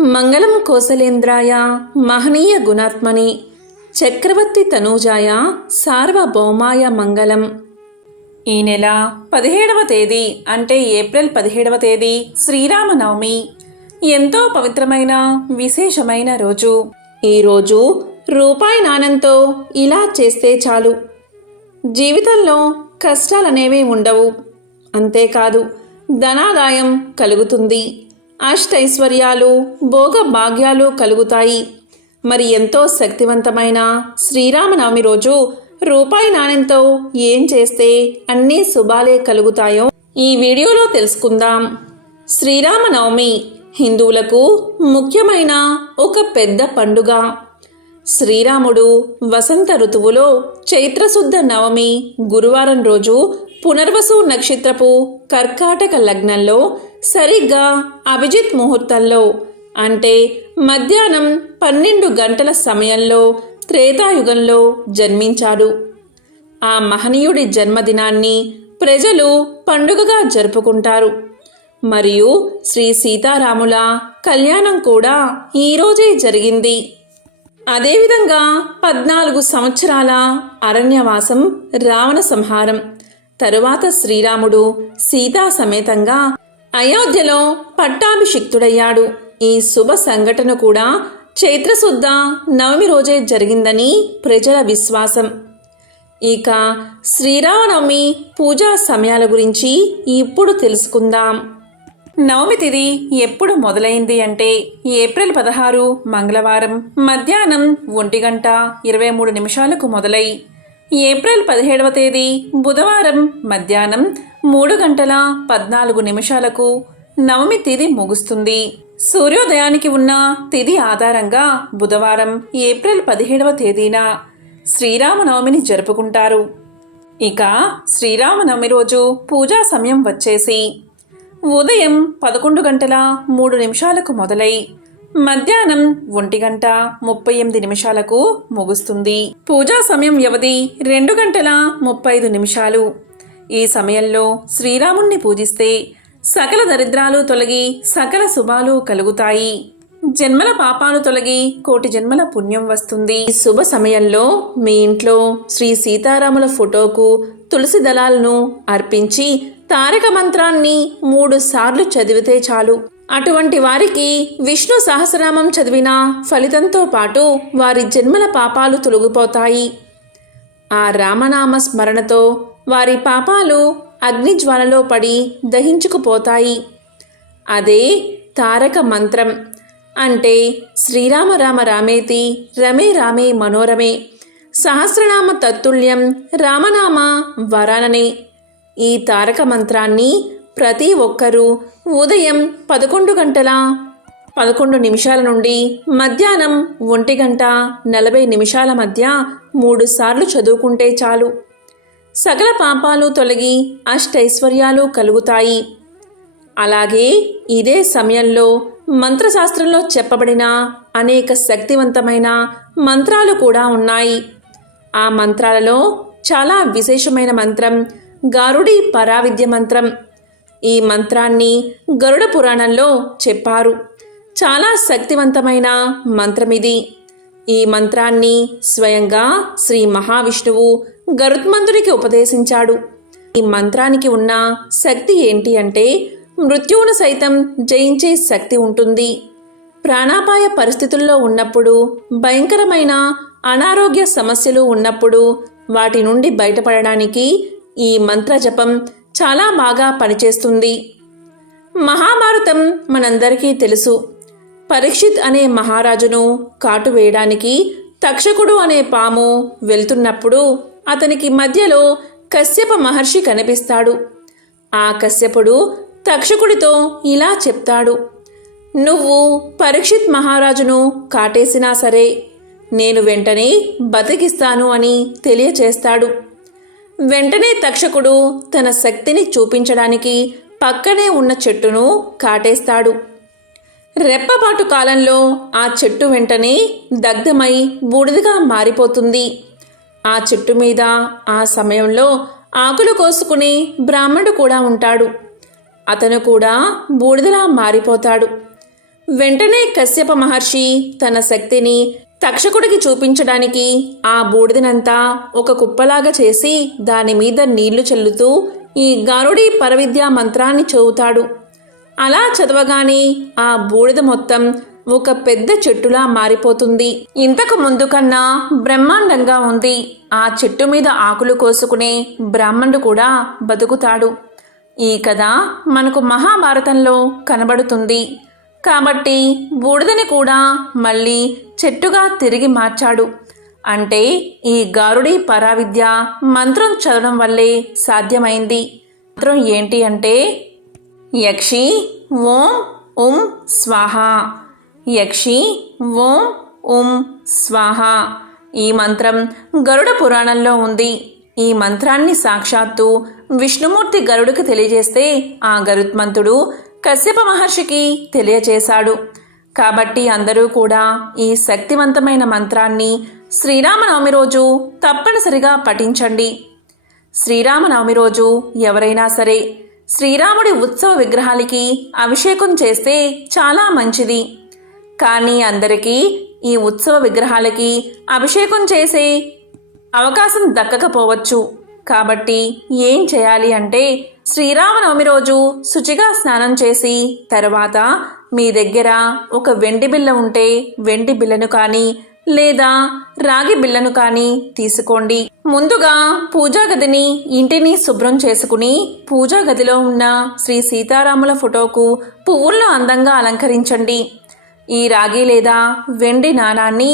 మంగళం కోసలేంద్రాయ మహనీయ గుణాత్మని చక్రవర్తి తనూజాయ సార్వభౌమాయ మంగళం. ఈ నెల పదిహేడవ తేదీ అంటే ఏప్రిల్ పదిహేడవ తేదీ శ్రీరామనవమి. ఎంతో పవిత్రమైన విశేషమైన రోజు. ఈరోజు రూపాయి నాణంతో ఇలా చేస్తే చాలు. జీవితంలో కష్టాలనేవి ఉండవు. అంతేకాదు ధనాదాయం కలుగుతుంది. అష్టైశ్వర్యాలు భోగ భాగ్యాలు కలుగుతాయి. మరి ఎంతో శక్తివంతమైన శ్రీరామనవమి రోజు రూపాయి నాణ్యంతో ఏం చేస్తే అన్ని శుభాలే కలుగుతాయో ఈ వీడియోలో తెలుసుకుందాం. శ్రీరామనవమి హిందువులకు ముఖ్యమైన ఒక పెద్ద పండుగ. శ్రీరాముడు వసంత ఋతువులో చైత్రశుద్ధ నవమి గురువారం రోజు పునర్వసు నక్షత్రపు కర్కాటక లగ్నంలో సరిగ్గా అభిజిత్ ముహూర్తంలో అంటే మధ్యాహ్నం పన్నెండు గంటల సమయంలో త్రేతాయుగంలో జన్మించాడు. ఆ మహనీయుడి జన్మదినాన్ని ప్రజలు పండుగగా జరుపుకుంటారు. మరియు శ్రీ సీతారాముల కళ్యాణం కూడా ఈరోజే జరిగింది. అదేవిధంగా పద్నాలుగు సంవత్సరాల అరణ్యవాసం రావణ సంహారం. తరువాత శ్రీరాముడు సీతా సమేతంగా అయోధ్యలో పట్టాభిషిక్తుడయ్యాడు. ఈ శుభ సంఘటన కూడా చైత్రశుద్ధ నవమి రోజే జరిగిందని ప్రజల విశ్వాసం. ఇక శ్రీరామనవమి పూజా సమయాల గురించి ఇప్పుడు తెలుసుకుందాం. నవమి తిథి ఎప్పుడు మొదలైంది అంటే ఏప్రిల్ పదహారు మంగళవారం మధ్యాహ్నం ఒంటి గంట ఇరవై మూడు నిమిషాలకు మొదలై ఏప్రిల్ పదిహేడవ తేదీ బుధవారం మధ్యాహ్నం మూడు గంటల పద్నాలుగు నిమిషాలకు నవమి తిథి ముగుస్తుంది. సూర్యోదయానికి ఉన్న తిథి ఆధారంగా బుధవారం ఏప్రిల్ పదిహేడవ తేదీన శ్రీరామనవమిని జరుపుకుంటారు. ఇక శ్రీరామనవమి రోజు పూజా సమయం వచ్చేసి ఉదయం పదకొండు గంటల మూడు నిమిషాలకు మొదలై మధ్యాహ్నం ఒంటి గంట ముప్పై ఎనిమిది నిమిషాలకు ముగుస్తుంది. పూజా సమయం వ్యవధి రెండు గంటల ముప్పై ఐదు నిమిషాలు. ఈ సమయంలో శ్రీరాముణ్ణి పూజిస్తే సకల దరిద్రాలు తొలగి సకల శుభాలు కలుగుతాయి. జన్మల పాపాలు తొలగి కోటి జన్మల పుణ్యం వస్తుంది. ఈ శుభ సమయంలో మీ ఇంట్లో శ్రీ సీతారాముల ఫోటోకు తులసి దళాలను అర్పించి తారక మంత్రాన్ని మూడు సార్లు చదివితే చాలు. అటువంటి వారికి విష్ణు సహస్రనామం చదివిన ఫలితంతో పాటు వారి జన్మల పాపాలు తొలగిపోతాయి. ఆ రామనామ స్మరణతో వారి పాపాలు అగ్నిజ్వాలలో పడి దహించుకుపోతాయి. అదే తారక మంత్రం. అంటే శ్రీరామ రామ రామేతి రమే రామే మనోరమే. సహస్రనామ తత్తుల్యం రామనామ వరాననే. ఈ తారక మంత్రాన్ని ప్రతి ఒక్కరూ ఉదయం పదకొండు గంటల పదకొండు నిమిషాల నుండి మధ్యాహ్నం ఒంటి గంట నలభై నిమిషాల మధ్య మూడు సార్లు చదువుకుంటే చాలు. సకల పాపాలు తొలగి అష్టైశ్వర్యాలు కలుగుతాయి. అలాగే ఇదే సమయంలో మంత్రశాస్త్రంలో చెప్పబడిన అనేక శక్తివంతమైన మంత్రాలు కూడా ఉన్నాయి. ఆ మంత్రాలలో చాలా విశేషమైన మంత్రం గారుడి పరావిద్య మంత్రం. ఈ మంత్రాన్ని గరుడ పురాణంలో చెప్పారు. చాలా శక్తివంతమైన మంత్రమిది. ఈ మంత్రాన్ని స్వయంగా శ్రీ మహావిష్ణువు గరుత్మంతుడికి ఉపదేశించాడు. ఈ మంత్రానికి ఉన్న శక్తి ఏంటి అంటే మృత్యువును సైతం జయించే శక్తి ఉంటుంది. ప్రాణాపాయ పరిస్థితుల్లో ఉన్నప్పుడు భయంకరమైన అనారోగ్య సమస్యలు ఉన్నప్పుడు వాటి నుండి బయటపడడానికి ఈ మంత్ర జపం చాలా బాగా పనిచేస్తుంది. మహాభారతం మనందరికీ తెలుసు. పరీక్షిత్ అనే మహారాజును కాటు వేయడానికి తక్షకుడు అనే పాము వెళ్తున్నప్పుడు అతనికి మధ్యలో కశ్యప మహర్షి కనిపిస్తాడు. ఆ కశ్యపుడు తక్షకుడితో ఇలా చెప్తాడు. నువ్వు పరీక్షిత్ మహారాజును కాటేసినా సరే నేను వెంటనే బతికిస్తాను అని తెలియచేస్తాడు. వెంటనే తక్షకుడు తన శక్తిని చూపించడానికి పక్కనే ఉన్న చెట్టును కాటేస్తాడు. రెప్పపాటు కాలంలో ఆ చెట్టు వెంటనే దగ్ధమై బూడిదగా మారిపోతుంది. ఆ చెట్టు మీద ఆ సమయంలో ఆకులు కోసుకునే బ్రాహ్మణుడు కూడా ఉంటాడు. అతను కూడా బూడిదలా మారిపోతాడు. వెంటనే కశ్యప మహర్షి తన శక్తిని తక్షకుడికి చూపించడానికి ఆ బూడిదనంతా ఒక కుప్పలాగా చేసి దాని మీద నీళ్ళు చల్లుతూ ఈ గరుడి పరవిద్యా మంత్రాన్ని చదువుతాడు. అలా చదవగానే ఆ బూడిద మొత్తం ఒక పెద్ద చెట్టులా మారిపోతుంది. ఇంతకు ముందు కన్నా బ్రహ్మాండంగా ఉంది. ఆ చెట్టు మీద ఆకులు కోసుకునే బ్రాహ్మణుడు కూడా బతుకుతాడు. ఈ కథ మనకు మహాభారతంలో కనబడుతుంది. కాబట్టి బూడిదని కూడా మళ్ళీ చెట్టుగా తిరిగి మార్చాడు. అంటే ఈ గారుడి పరావిద్య మంత్రం చదవడం వల్లే సాధ్యమైంది. మంత్రం ఏంటి అంటే యక్షి ఓం ఉం స్వాహ. యక్షి ఓం ఉం స్వాహ. ఈ మంత్రం గరుడ పురాణంలో ఉంది. ఈ మంత్రాన్ని సాక్షాత్తు విష్ణుమూర్తి గరుడికి తెలియజేస్తే ఆ గరుత్మంతుడు కశ్యప మహర్షికి తెలియచేశాడు. కాబట్టి అందరూ కూడా ఈ శక్తివంతమైన మంత్రాన్ని శ్రీరామనవమి రోజు తప్పనిసరిగా పఠించండి. శ్రీరామనవమి రోజు ఎవరైనా సరే శ్రీరాముడి ఉత్సవ విగ్రహాలకి అభిషేకం చేస్తే చాలా మంచిది. కానీ అందరికీ ఈ ఉత్సవ విగ్రహాలకి అభిషేకం చేసే అవకాశం దక్కకపోవచ్చు. కాబట్టి ఏం చేయాలి అంటే శ్రీరామనవమి రోజు శుచిగా స్నానం చేసి తర్వాత మీ దగ్గర ఒక వెండి బిల్ల ఉంటే వెండి బిల్లను కానీ లేదా రాగి బిల్లను కానీ తీసుకోండి. ముందుగా పూజా గదిని ఇంటిని శుభ్రం చేసుకుని పూజా గదిలో ఉన్న శ్రీ సీతారాముల ఫోటోకు పువ్వులను అందంగా అలంకరించండి. ఈ రాగి లేదా వెండి నాణాన్ని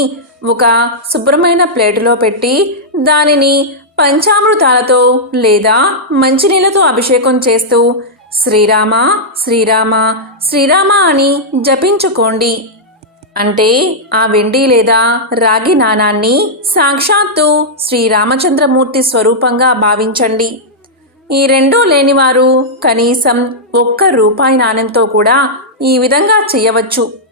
ఒక శుభ్రమైన ప్లేటులో పెట్టి దానిని పంచామృతాలతో లేదా మంచినీళ్ళతో అభిషేకం చేస్తూ శ్రీరామ శ్రీరామ శ్రీరామ అని జపించుకోండి. అంటే ఆ వెండి లేదా రాగి నాణాన్ని సాక్షాత్తు శ్రీరామచంద్రమూర్తి స్వరూపంగా భావించండి. ఈ రెండూ లేనివారు కనీసం ఒక్క రూపాయి నాణ్యంతో కూడా ఈ విధంగా చేయవచ్చు.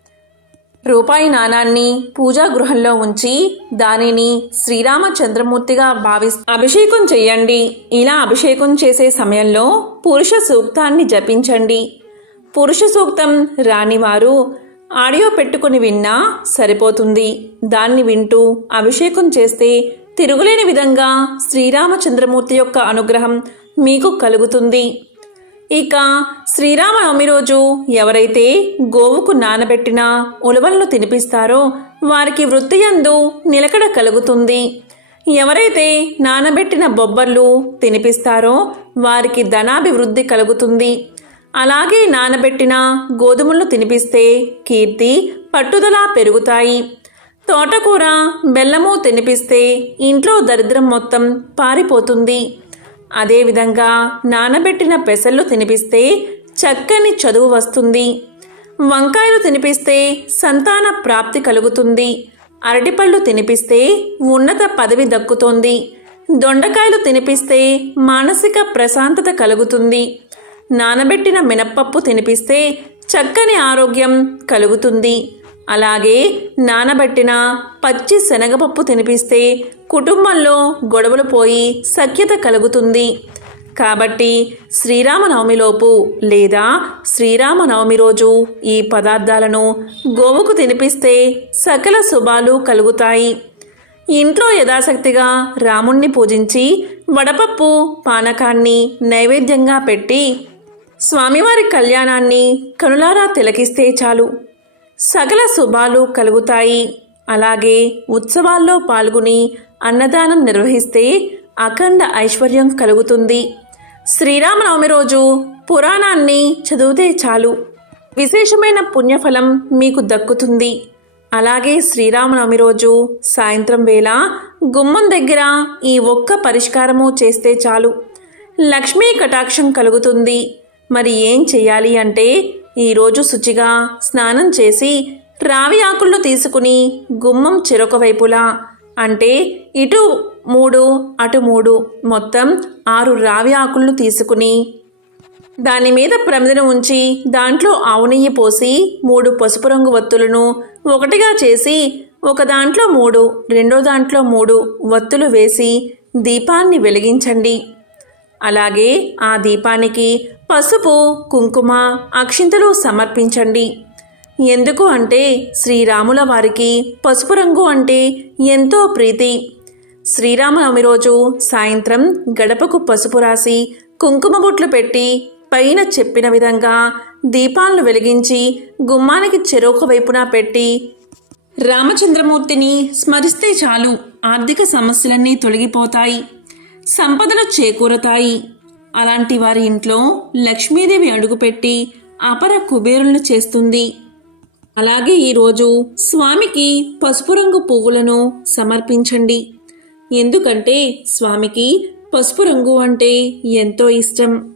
రూపాయి నాణాన్ని పూజా గృహంలో ఉంచి దానిని శ్రీరామచంద్రమూర్తిగా భావి అభిషేకం చేయండి ఇలా అభిషేకం చేసే సమయంలో పురుష సూక్తాన్ని జపించండి. పురుష సూక్తం రానివారు ఆడియో పెట్టుకుని విన్నా సరిపోతుంది. దాన్ని వింటూ అభిషేకం చేస్తే తిరుగులేని విధంగా శ్రీరామచంద్రమూర్తి యొక్క అనుగ్రహం మీకు కలుగుతుంది. ఇక శ్రీరామనవమి రోజు ఎవరైతే గోవుకు నానబెట్టిన ఉలవలను తినిపిస్తారో వారికి వృత్తియందు నిలకడ కలుగుతుంది. ఎవరైతే నానబెట్టిన బొబ్బర్లు తినిపిస్తారో వారికి ధనాభివృద్ధి కలుగుతుంది. అలాగే నానబెట్టిన గోధుమలను తినిపిస్తే కీర్తి పట్టుదల పెరుగుతాయి. తోటకూర బెల్లము తినిపిస్తే ఇంట్లో దరిద్రం మొత్తం పారిపోతుంది. అదేవిధంగా నానబెట్టిన పెసళ్ళు తినిపిస్తే చక్కని చదువు వస్తుంది. వంకాయలు తినిపిస్తే సంతాన ప్రాప్తి కలుగుతుంది. అరటిపళ్ళు తినిపిస్తే ఉన్నత పదవి దక్కుతోంది. దొండకాయలు తినిపిస్తే మానసిక ప్రశాంతత కలుగుతుంది. నానబెట్టిన మినప్పప్పు తినిపిస్తే చక్కని ఆరోగ్యం కలుగుతుంది. అలాగే నానబెట్టిన పచ్చి శనగపప్పు తినిపిస్తే కుటుంబంలో గొడవలు పోయి సఖ్యత కలుగుతుంది. కాబట్టి శ్రీరామనవమిలోపు లేదా శ్రీరామనవమి రోజు ఈ పదార్థాలను గోవుకు తినిపిస్తే సకల శుభాలు కలుగుతాయి. ఇంట్లో యథాశక్తిగా రాముణ్ణి పూజించి వడపప్పు పానకాన్ని నైవేద్యంగా పెట్టి స్వామివారి కళ్యాణాన్ని కనులారా తిలకిస్తే చాలు. సకల శుభాలు కలుగుతాయి. అలాగే ఉత్సవాల్లో పాల్గొని అన్నదానం నిర్వహిస్తే అఖండ ఐశ్వర్యం కలుగుతుంది. శ్రీరామనవమి రోజు పురాణాన్ని చదివితే చాలు. విశేషమైన పుణ్యఫలం మీకు దక్కుతుంది. అలాగే శ్రీరామనవమి రోజు సాయంత్రం వేళ గుమ్మం దగ్గర ఈ ఒక్క పరిష్కారము చేస్తే చాలు. లక్ష్మీ కటాక్షం కలుగుతుంది. మరి ఏం చెయ్యాలి అంటే ఈరోజు శుచిగా స్నానం చేసి రావి ఆకుళ్ళు తీసుకుని గుమ్మం చెరొక వైపులా. అంటే ఇటు మూడు అటు మూడు మొత్తం ఆరు రావి ఆకుళ్ళు తీసుకుని దాని మీద ప్రమిదను ఉంచి దాంట్లో ఆవు నెయ్యి పోసి మూడు పసుపు రంగు వత్తులను ఒకటిగా చేసి ఒక దాంట్లో మూడు రెండో దాంట్లో మూడు వత్తులు వేసి దీపాన్ని వెలిగించండి. అలాగే ఆ దీపానికి పసుపు కుంకుమ అక్షింతలు సమర్పించండి. ఎందుకు అంటే శ్రీరాముల వారికి పసుపు రంగు అంటే ఎంతో ప్రీతి. శ్రీరామనవమి రోజు సాయంత్రం గడపకు పసుపు రాసి కుంకుమ బొట్లు పెట్టి పైన చెప్పిన విధంగా దీపాలను వెలిగించి గుమ్మానికి చెరువుకు వైపున పెట్టి రామచంద్రమూర్తిని స్మరిస్తే చాలు ఆర్థిక సమస్యలన్నీ తొలగిపోతాయి. సంపదలు చేకూరతాయి. అలాంటి వారి ఇంట్లో లక్ష్మీదేవి అడుగుపెట్టి అపర కుబేరులను చేస్తుంది. అలాగే ఈరోజు స్వామికి పసుపు రంగు పువ్వులను సమర్పించండి. ఎందుకంటే స్వామికి పసుపు రంగు అంటే ఎంతో ఇష్టం.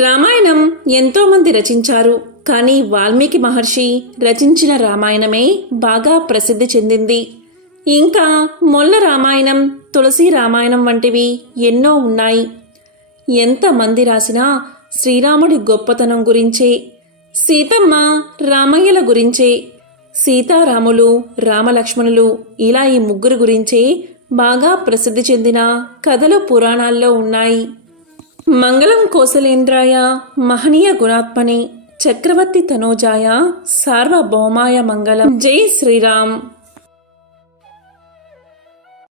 రామాయణం ఎంతోమంది రచించారు. కానీ వాల్మీకి మహర్షి రచించిన రామాయణమే బాగా ప్రసిద్ధి చెందింది. ఇంకా మొల్ల రామాయణం తులసి రామాయణం వంటివి ఎన్నో ఉన్నాయి. ఎంతమంది రాసినా శ్రీరాముడి గొప్పతనం గురించే సీతమ్మ రామయ్యల గురించే సీతారాములు రామలక్ష్మణులు ఇలా ఈ ముగ్గురు గురించే బాగా ప్రసిద్ధి చెందిన కథలు పురాణాల్లో ఉన్నాయి. మంగళం కోసలేంద్రాయ మహనీయ గుణాత్మని చక్రవర్తి తనోజాయ సార్వభౌమాయ మంగళం. జై శ్రీరామ్.